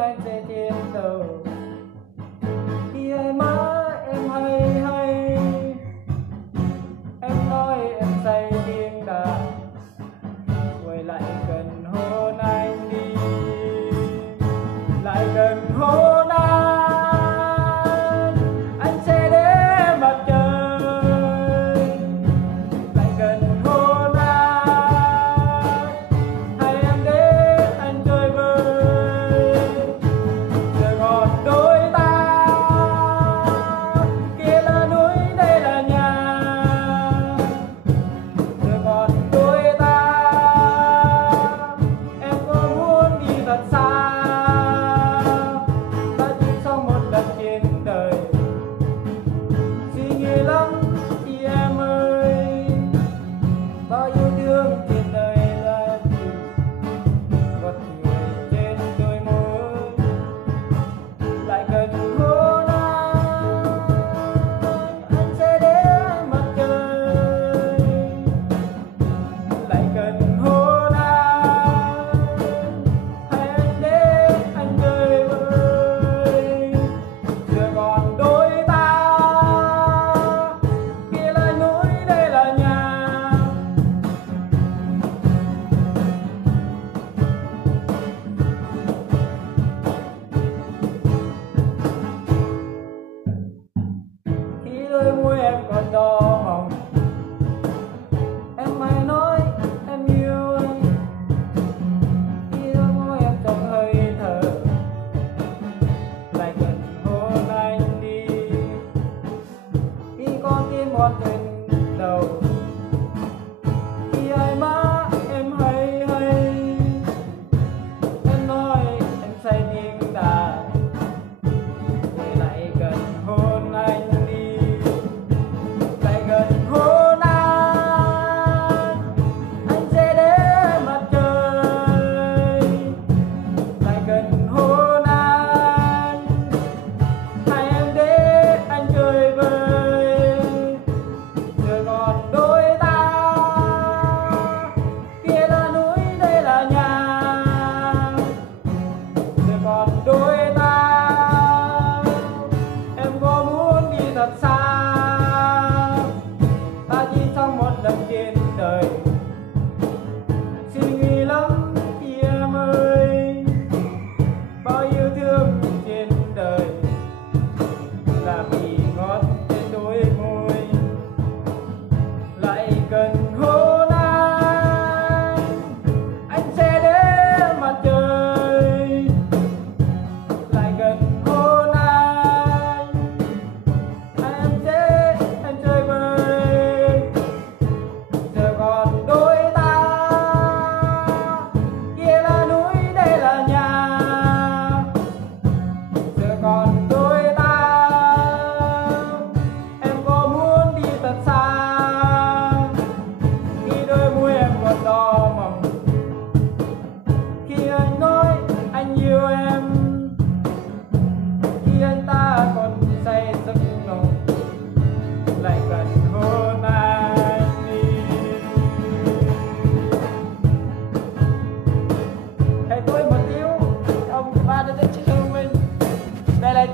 anh sẽ trên đầu. Khi ai má em hay hay, em nói em say điên đà, quay lại gần hôn anh đi, lại gần hôn anh sẽ để mặt trời, lại gần hôn hay em để anh chơi vơi, giờ còn đôi ta, kia là núi đây là nhà, giờ còn đôi ta, em có muốn đi thật xa, ta chỉ sống một lần trên đời, suy nghĩ lắm thì em ơi, bao yêu thương trên đời là gì, một người trên đôi môi, lại gần hôn anh sẽ đến mặt trời, lại gần hôn hay anh để anh chơi vơi, giờ còn đôi ta, kia là núi đây là nhà. Khi đôi môi em còn đỏ mỏng, em hay nói em yêu anh, khi đôi môi em trong hơi thở, lại gần hôn anh đi, khi con tim con trên đầu, khi ai má em hay hay, em nói em say điên đà, quay lại gần hôn anh đi, lại gần hôn anh sẽ để mặt trời, lại gần hôn hay em để anh chơi vơi, giờ còn đôi ta, kia là núi đây là nhà, giờ còn đôi ta, em có muốn đi thật xa, ta chỉ sống một lần trên đời, suy nghĩ lắm thì em ơi, bao yêu thương trên đời là vị ngọt trên đôi môi, lại gần hôn anh sẽ đến mặt trời, lại gần hôn em sẽ anh chơi vơi, giờ còn đôi ta, kia là núi đây là nhà, giờ còn đôi ta, em có muốn đi thật xa, khi đôi môi em còn đỏ mỏng, khi anh nói anh yêu em, khi anh ta còn say giấc ngủ, lại gần hôn anh đi. Thầy tôi một tiếng ông ba đã đến trước mình, đây là